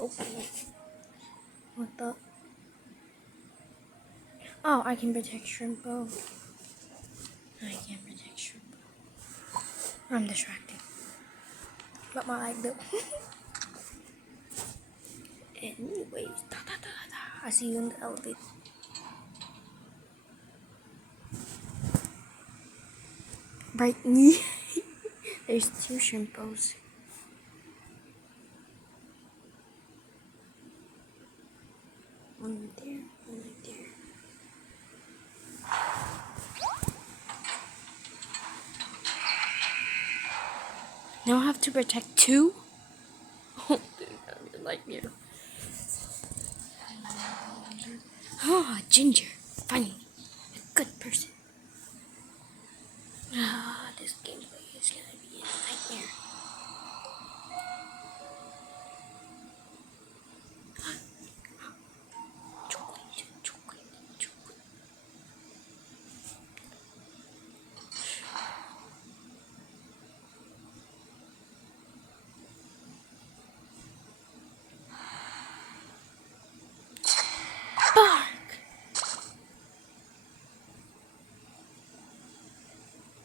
Okay. What the? Oh, I can protect Shrimpo. I can protect Shrimpo. I'm distracted. But my leg though. Anyways, I see you in the elevator. Right knee. There's 2 Shrimpos. One right there, one right there. Now I have to protect 2? Oh, dude, that'd be a nightmare. Oh, Ginger. Funny. A good person. Ah, this gameplay is gonna be a nightmare. Chocolate, chocolate, chocolate. Bark!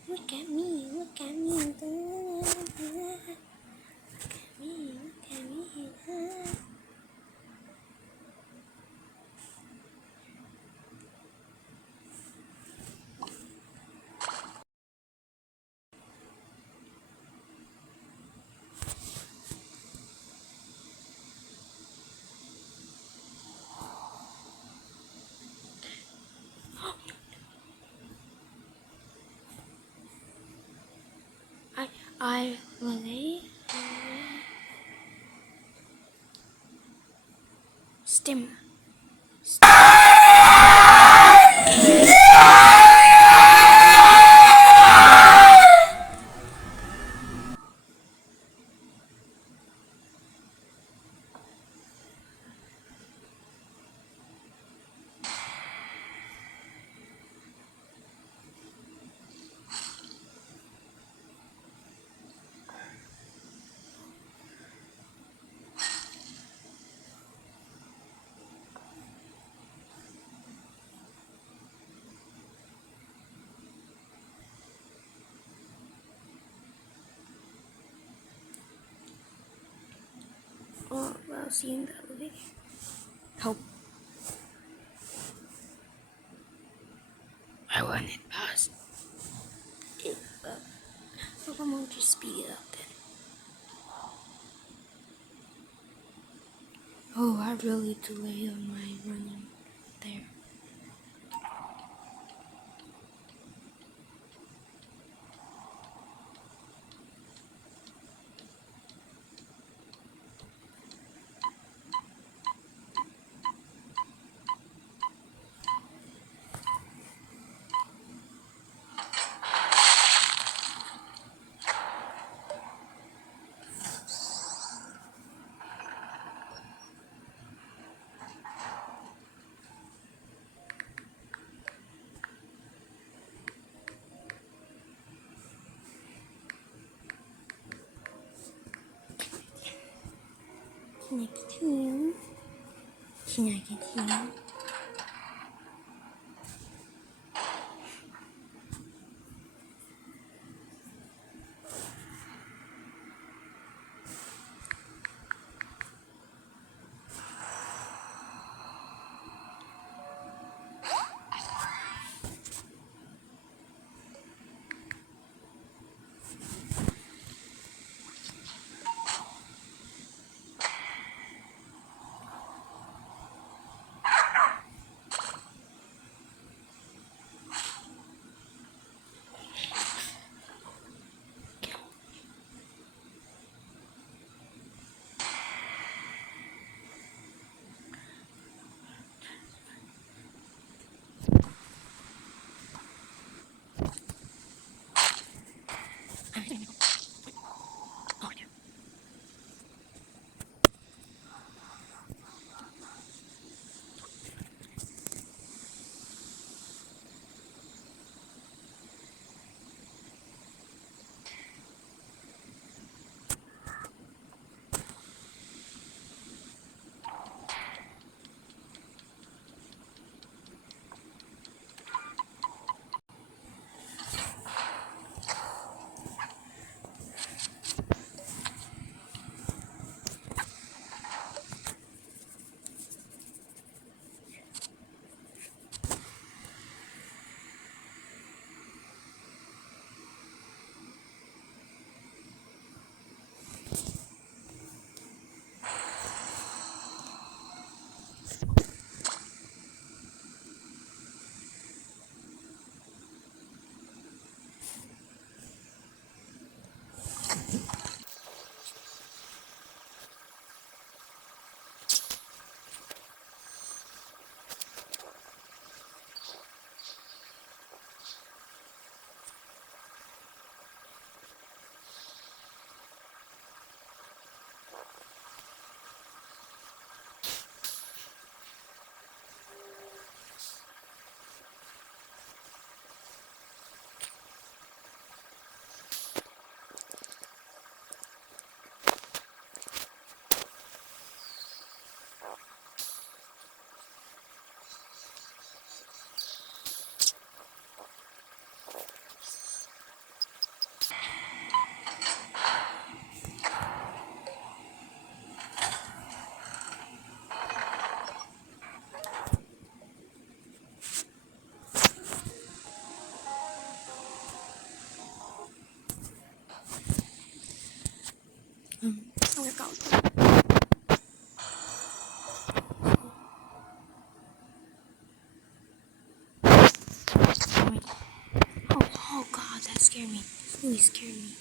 Look at me, look at me. Look at me, look at me. I Lily Stim. Oh, well, see you in the elevator. Hope. I want it past. Hope I'm going to speed it up then. Oh, I really delayed on my running there. Can I get you? Can I get you? I'm gonna go. Oh God, that scared me. Really scared me.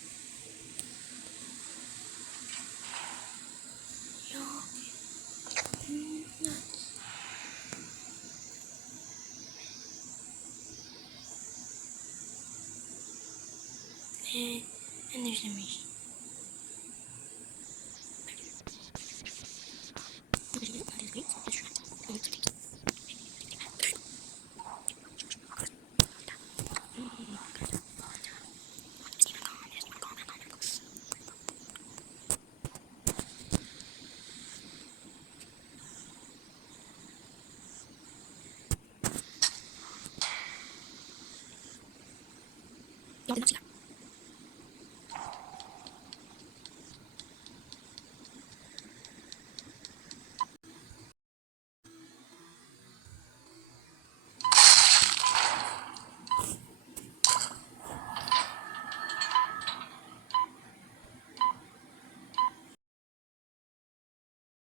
Yo. Nuts. And there's a machine.